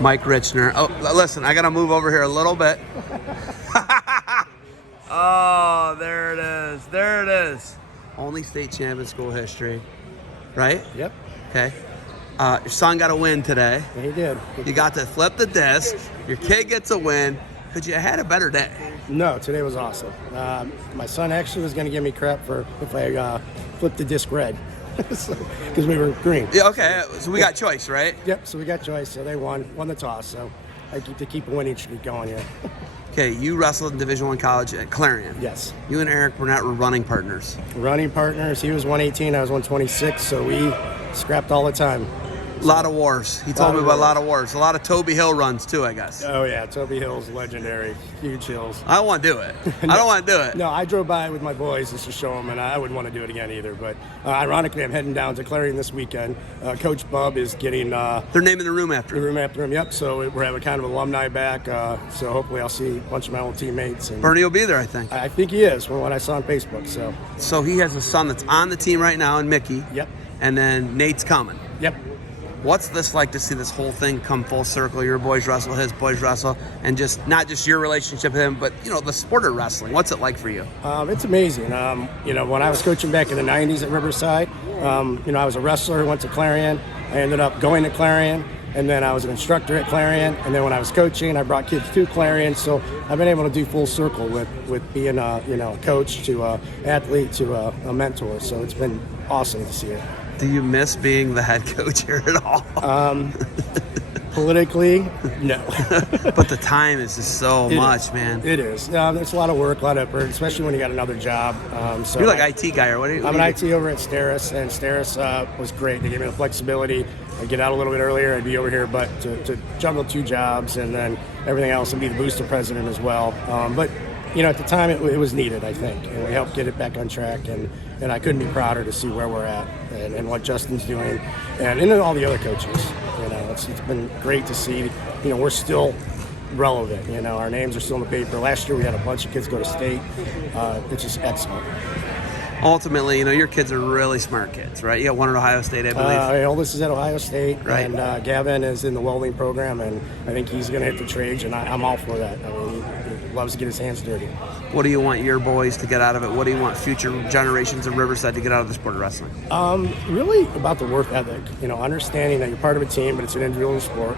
Mike Richner. Oh, listen, I got to move over here a little bit. Oh, there it is. There it is. Only state champion school history, right? Yep. Okay. Your son got a win today. Yeah, he did. You got to flip the disc. Your kid gets a win. Could you have had a better day? No, today was awesome. My son actually was going to give me crap for if I flipped the disc red. Because we were green. Yeah, okay. So we got choice, right? Yep, so we got choice. So they won the toss. So I keep a winning streak going here. Okay, you wrestled in Division I college at Clarion. Yes. You and Eric Burnett were running partners. Running partners. He was 118, I was 126, so we scrapped all the time. A lot of wars. He told me about a lot of wars. A lot of Toby Hill runs too, I guess. Oh yeah, Toby Hill's legendary. Huge hills. I don't want to do it. I don't want to do it. No, I drove by with my boys just to show them, and I wouldn't want to do it again either. But ironically, I'm heading down to Clarion this weekend. Coach Bub is getting they're naming the room after him. Yep. So we're having kind of alumni back. So hopefully I'll see a bunch of my old teammates. And Bernie will be there, I think. I think he is from what I saw on Facebook. So he has a son that's on the team right now, and Mickey. Yep. And then Nate's coming. Yep. What's this like to see this whole thing come full circle? Your boys wrestle, his boys wrestle, and just not just your relationship with him, but the sport of wrestling. What's it like for you? It's amazing. When I was coaching back in the '90s at Riverside, I was a wrestler who went to Clarion. I ended up going to Clarion, and then I was an instructor at Clarion. And then when I was coaching, I brought kids to Clarion. So I've been able to do full circle with being a coach to athlete to a mentor. So it's been awesome to see it. Do you miss being the head coach here at all? Politically, no. But the time is just so much, man. It is. There's a lot of work, a lot of effort, especially when you got another job. So you're like IT guy, or what? I'm an IT over at Steris, and Steris was great. They gave me the flexibility. I'd get out a little bit earlier. I'd be over here, but to juggle 2 jobs and then everything else and be the booster president as well. But at the time it was needed, I think, and we helped get it back on track. And I couldn't be prouder to see where we're at and what Justin's doing, and then all the other coaches. It's been great to see. We're still relevant. Our names are still in the paper. Last year we had a bunch of kids go to state. It's just excellent. Ultimately, your kids are really smart kids, right? You got one at Ohio State, I believe. My oldest is at Ohio State, right. And Gavin is in the welding program, and I think he's going to hit the trades, and I'm all for that. I mean, he loves to get his hands dirty. What do you want your boys to get out of it? What do you want future generations of Riverside to get out of the sport of wrestling? Really about the work ethic, understanding that you're part of a team, but it's an individual sport.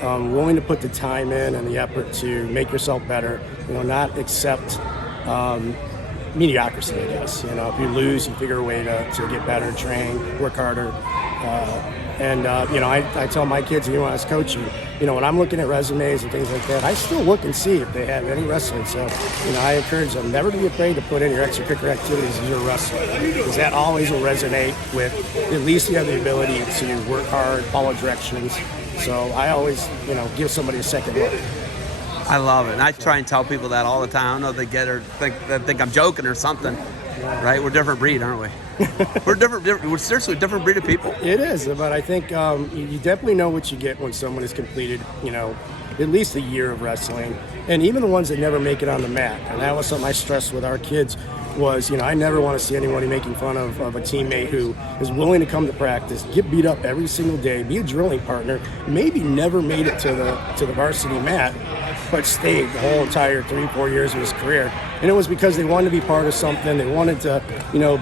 Willing to put the time in and the effort to make yourself better, not accept mediocrity, I guess. If you lose, you figure a way to get better, train, work harder. I tell my kids, when I was coaching, when I'm looking at resumes and things like that, I still look and see if they have any wrestling. So, I encourage them never to be afraid to put in your extracurricular activities as you're a wrestler, because that always will resonate with at least you have the ability to work hard, follow directions. So I always, give somebody a second look. I love it. And I try and tell people that all the time. I don't know if they get or think I'm joking or something. Yeah. Right? We're a different breed, aren't we? We're seriously a different breed of people. It is, but I think you definitely know what you get when someone has completed, at least a year of wrestling, and even the ones that never make it on the mat. And that was something I stressed with our kids. Was I never want to see anybody making fun of a teammate who is willing to come to practice, get beat up every single day, be a drilling partner, maybe never made it to the varsity mat, but stayed the whole entire 3-4 years of his career. And it was because they wanted to be part of something. They wanted to,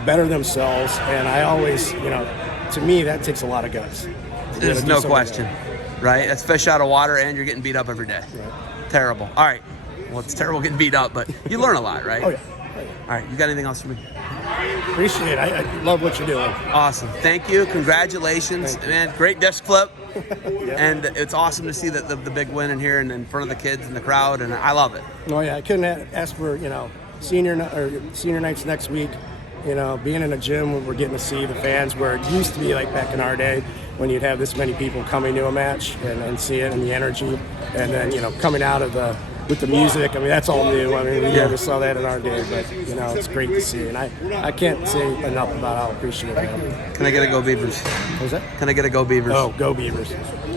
better themselves. And I always, to me, that takes a lot of guts. There's no question, right? That's fish out of water, and you're getting beat up every day. Right. Terrible. All right. Well, it's terrible getting beat up, but you learn a lot, right? Oh, yeah. All right, you got anything else for me? Appreciate it. I love what you're doing. Awesome. Thank you. Congratulations. Thank you. Man, great disc flip. Yeah. And it's awesome to see the big win in here and in front of the kids and the crowd, and I love it. Oh, yeah. I couldn't ask for, senior nights next week. Being in a gym where we're getting to see the fans, where it used to be like back in our day when you'd have this many people coming to a match and see it and the energy. And then, coming out of with the music, I mean, that's all new. I mean, we never saw that in our day, but, it's great to see. And I can't say enough about how appreciative I am. Can I get a Go Beavers? What was that? Can I get a Go Beavers? Oh, Go Beavers.